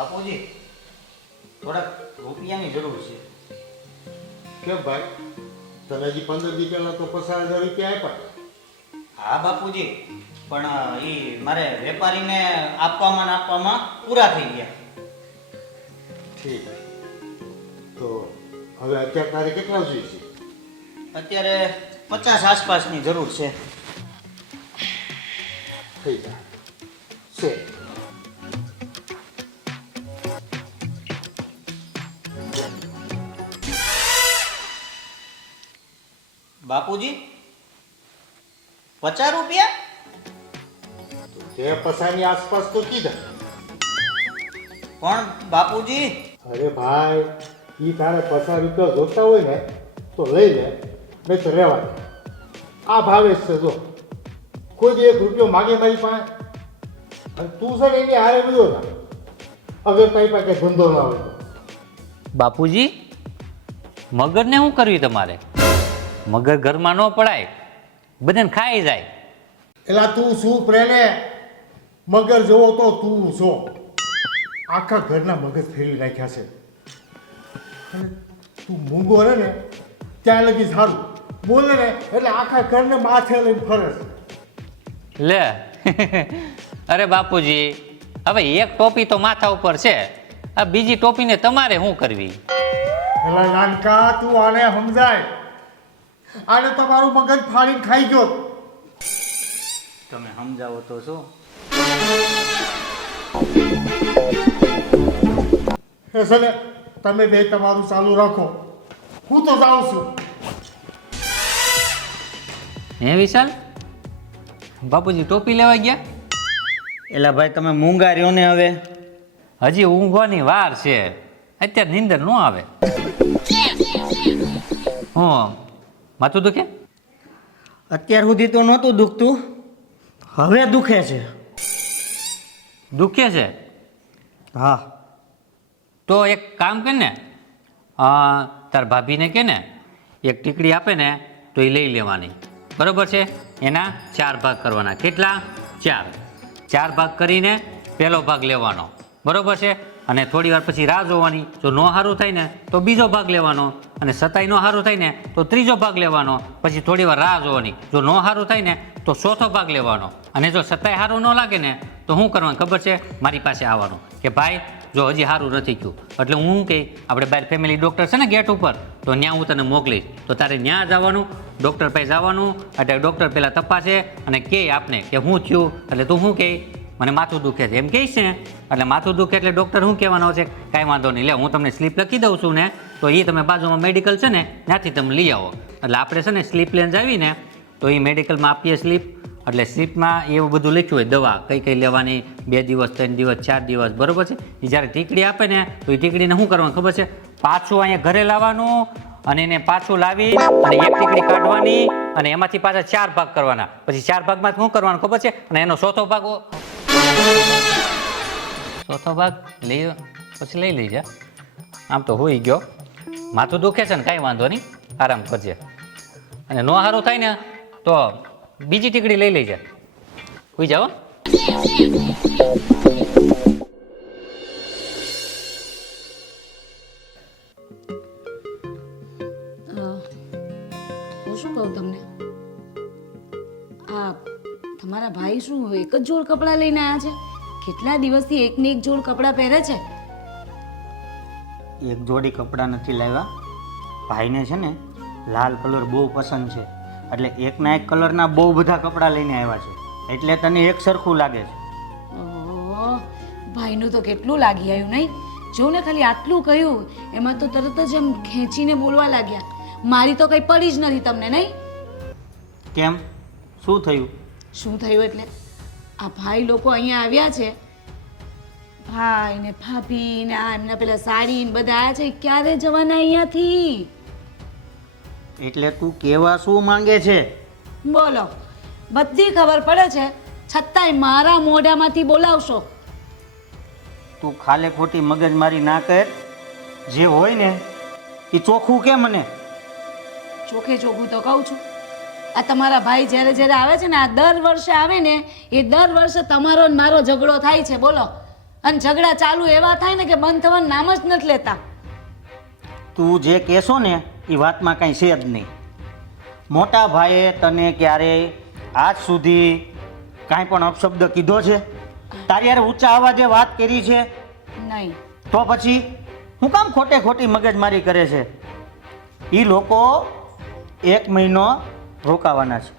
બાપુજી થોડાક રૂપિયાની જરૂર છે. કેમ ભાઈ, તને હજી 15 દી પહેલા તો 50,000 રૂપિયા આપ્યા. હા બાપુજી, પણ એ મારે વેપારીને આપવામાં પૂરા થઈ ગયા. ઠીક, તો હવે અત્યારે તારે કેટલા જોઈએ છે? અત્યારે 50 આસપાસની જરૂર છે. થઈ જાય છે. બાપુજી 50 રૂપિયા? તે 50 આસપાસ તો કીધા. પણ બાપુજી અરે ભાઈ, ઈ તારે 50 રૂપિયા જોતા હોય ને તો લઈ લે, નહીં તો રહેવા દે. આ ભાવે જ છે. જો કોઈ દી 1 રૂપિયો માગે મારી પાસે, અને તું છે ને એની હારે બધો ના. હવે તારી પાસે ધંધો ના હોય તો. બાપુજી, મગરને શું કરવી તમારે? મગર ઘરમાં ન પડાય, બધાને ખાઈ જાય. એલા તું શું પ્રેને? મગર જોવો તો તું જો. આખા ઘરના મગજ ફેરવી નાખ્યા છે. અને તું મૂંગો રહે ને ત્યાં લગી સારું બોલે ને એટલે આખા ઘરને માથે લઈને ફરે છે. લે અરે બાપુજી, હવે એક ટોપી તો માથા ઉપર છે, આ બીજી ટોપીને તમારે શું કરવી? એલા નાનકા, તું આને સમજાય. આને તમારું મગજ ફાડીને ખાઈ ગયો. તમે સમજાવો તો શું? એ છે ને, તમે બે તમારું ચાલુ રાખો, હું તો જાઉં છું. હે વિશાલ, બાપુજી ટોપી લેવા ગયા? એલા ભાઈ તમે મૂંગા રહ્યો ને હવે. હજી ઊંઘવાની વાર છે, અત્યારે નીંદર ન આવે. હું માથું દુખે? અત્યાર સુધી તો નહોતું દુખતું, હવે દુખે છે. દુખે છે? હા. તો એક કામ કર ને, તાર ભાભીને કે ને એક ટીકડી આપે ને તો એ લઈ લેવાની, બરોબર છે? એના 4 ભાગ કરવાના. કેટલા? 4 ભાગ કરીને પહેલો ભાગ લેવાનો, બરોબર છે? અને થોડી વાર પછી રાહ જોવાની. જો ન સારું થાય ને તો બીજો ભાગ લેવાનો, અને સતાય ન સારું થાય ને તો ત્રીજો ભાગ લેવાનો. પછી થોડી વાર રાહ જોવાની. જો ન સારું થાય ને તો ચોથો ભાગ લેવાનો. અને જો સતાય સારું ન લાગે ને તો શું કરવાનું ખબર છે? મારી પાસે આવવાનું કે ભાઈ જો હજી સારું નથી થયું, એટલે હું શું કહી, આપણે બહાર ફેમિલી ડૉક્ટર છે ને ગેટ ઉપર, તો ત્યાં હું તને મોકલીશ. તો તારે ત્યાં જવાનું, ડૉક્ટર પાસે જવાનું. એટલે ડૉક્ટર પહેલાં તપાસે અને કહે આપને કે શું થયું. એટલે તું શું કહે, મને માથું દુખે છે એમ કહીશ ને. એટલે માથું દુખે એટલે ડૉક્ટર શું કહેવાનો છે? કાંઈ વાંધો નહીં, લે હું તમને સ્લીપ લખી દઉં છું ને, તો એ તમે બાજુમાં મેડિકલ છે ને ત્યાંથી તમે લઈ આવો. એટલે આપણે છે ને સ્લીપ લઈને આવીને તો એ મેડિકલમાં આપીએ સ્લીપ. એટલે સ્લીપમાં એવું બધું લખ્યું હોય, દવા કઈ કઈ લેવાની, 2 દિવસ 3 દિવસ 4 દિવસ, બરોબર છે? એ જ્યારે ટીકડી આપે ને તો એ ટીકડીને શું કરવાનું ખબર છે? પાછું અહીંયા ઘરે લાવવાનું, અને એને પાછું લાવી અને એક ટીકડી કાઢવાની, અને એમાંથી પાછા 4 ભાગ કરવાના. પછી 4 ભાગમાં શું કરવાનું ખબર છે? અને એનો ચોથો ભાગ લઈ પછી લઈ લેજે. આમ તો હોઈ ગયો, માથું દુખે છે ને, કાંઈ વાંધો નહીં, આરામ કરજે. અને નો સારું થાય ને તો બીજી ટીકડી લઈ લેજે. હોઈ જાઓ. હું શું કહું તમને, આ તમારા ભાઈ શું એક જ જોડ કપડાં લઈને આવ્યા છે? કેટલા દિવસથી એકને એક જોડ કપડાં પહેરે છે. એક જોડી કપડાં નથી લાવ્યા. ભાઈને છે ને લાલ કલર બહુ પસંદ છે, એટલે એકના એક કલરના બહુ બધા કપડાં લઈને આવ્યા છે, એટલે તને એક સરખું લાગે છે. ઓહો, ભાઈનું તો કેટલું લાગી આવ્યું નહીં? જો ને ખાલી આટલું કહ્યું એમાં તો તરત જ એમ ખેંચીને બોલવા લાગ્યા. મારી તો કંઈ પડી જ નથી તમને, નહીં? કેમ, શું થયું? શું થયું એટલે આ ભાઈ લોકો અહીંયા આવ્યા છે, ભાઈ ને ભાભી ને આ એમના પેલા સાડી ને બધા આવ્યા છે. ક્યારે જવાના અહીંયાથી? એટલે તું કેવા શું માંગે છે? બોલો, બધી ખબર પડે છે છતાંય મારા મોઢામાંથી બોલાવશો? તું ખાલે ખોટી મગજમારી ના કર. જે હોય ને એ ચોખ્ખું કે મને. ચોખે ચોખ્ખું તો કહું છું. આ તમારા ભાઈ જ્યારે જ્યારે આવે છે ને, આ દર વર્ષે આવે ને, એ દર વર્ષે તમારો ને મારો ઝઘડો થાય છે. બોલો, અને ઝઘડા ચાલુ એવા થાય ને કે બંધ થવાનું નામ જ નથી લેતા. તું જે કહેશો ને એ વાતમાં કાંઈ છે જ નહીં. મોટા ભાઈએ તને ક્યારેય આજ સુધી કાંઈ પણ અપશબ્દ કીધો છે? તારી યાર ઊંચા અવાજે વાત કરી છે? નહીં. તો પછી હું કામ ખોટે ખોટી મગજમારી કરે છે? એ લોકો 1 મહિનો રોકાવાના છે.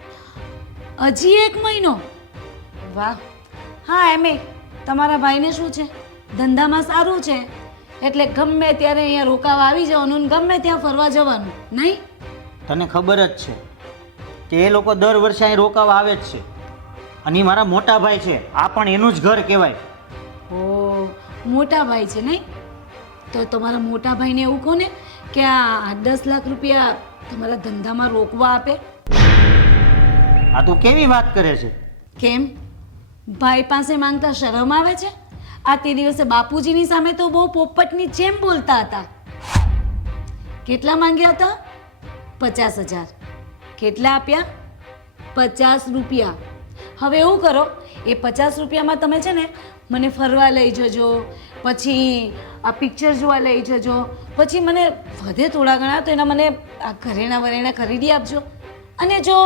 હજી 1 મહિનો? વાહ. હા, એમે તમારા ભાઈને શું છે, ધંધામાં સારું છે એટલે ગમે ત્યારે અહીંયા રોકાવા આવી જવાનું ને ગમે ત્યાં ફરવા જવાનું, નહીં? તને ખબર જ છે કે એ લોકો દર વર્ષે અહીં રોકાવા આવે જ છે. અને એ મારા મોટા ભાઈ છે, આ પણ એનું જ ઘર કહેવાય. ઓ, મોટા ભાઈ છે નહીં? તો તમારા મોટા ભાઈને એવું કહો ને કે આ 10 લાખ રૂપિયા તમારા ધંધામાં રોકવા આપે. આ તું કેવી વાત કરે છે? કેમ, ભાઈ પાસે માંગતા શરમ આવે છે? આ તે દિવસે બાપુજીની સામે તો બહુ પોપટની જેમ બોલતા હતા. કેટલા માંગ્યા હતા? 50,000. કેટલા આપ્યા? 50 રૂપિયા. હવે એવું કરો, એ 50 રૂપિયામાં તમે છે ને મને ફરવા લઈ જજો, પછી આ પિક્ચર જોવા લઈ જજો, પછી મને વધે થોડા ઘણા તો એના મને આ ઘરેણા વરેણા ખરીદી આપજો. અને જો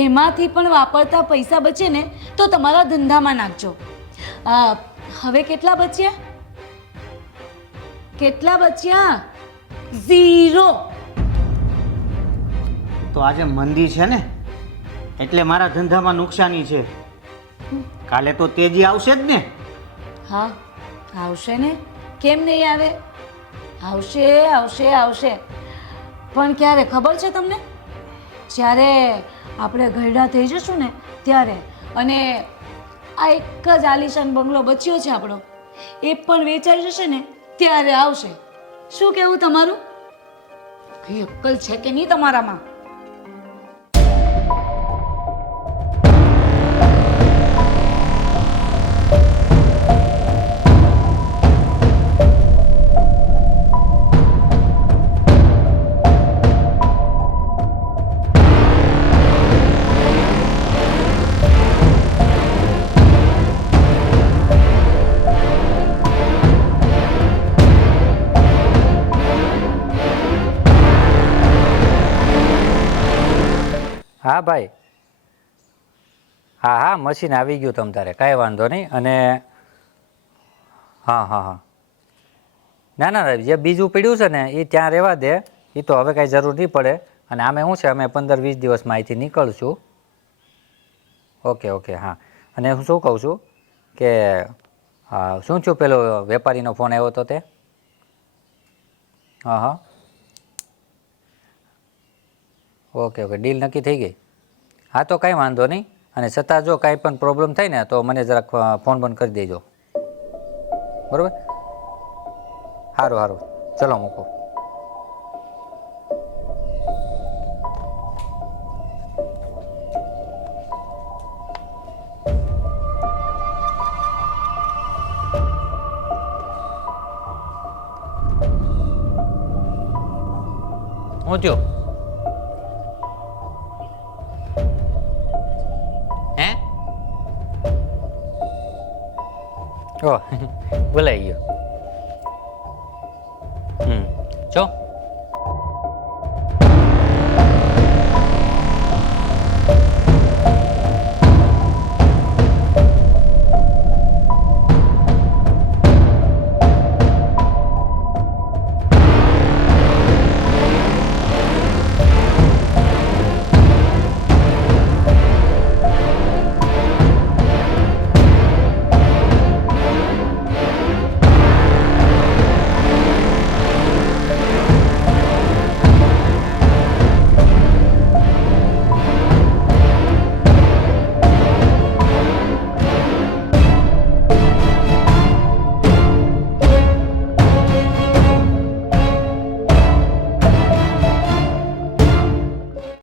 એમાંથી પણ વાપરતા પૈસા બચે ને તો તમારા ધંધામાં નાખજો. હવે કેટલા બચ્યા? કેટલા બચ્યા? 0. તો આજે મંદી છે ને એટલે મારા ધંધામાં નુકસાની છે. કાલે તો તેજી આવશે જ ને? હા, આવશે ને. કેમ નહીં આવે? આવશે આવશે આવશે. પણ ક્યારે ખબર છે તમને? જ્યારે આપણે ઘરડા થઈ જશું ને ત્યારે. અને આ એક જ આલિશાન બંગલો બચ્યો છે આપણો, એ પણ વેચાઈ જશે ને ત્યારે આવશે. શું કહેવું તમારું? કઈ અક્કલ છે કે નહીં તમારામાં? હા ભાઈ, હા હા, મશીન આવી ગયું તમ તારે, કાંઈ વાંધો નહીં. અને હા હા હા, ના ના, જે બીજું પડ્યું છે ને એ ત્યાં રહેવા દે, એ તો હવે કાંઈ જરૂર નહીં પડે. અને આમે શું છે, અમે 15-20 દિવસમાં અહીંથી નીકળશું. ઓકે ઓકે, હા. અને હું શું કહું છું કે હા, શું થયું, પેલો વેપારીનો ફોન આવ્યો હતો તે? હા હા, ઓકે ઓકે, ડીલ નક્કી થઈ ગઈ? હા, તો કાંઈ વાંધો નહીં. અને છતાં જો કાંઈ પણ પ્રોબ્લેમ થાય ને તો મને જરાક ફોન બંધ કરી દેજો, બરાબર? સારું સારું, ચલો મૂકો. હું થયું? હે? ઓહ, બોલાઈ ગયો. જો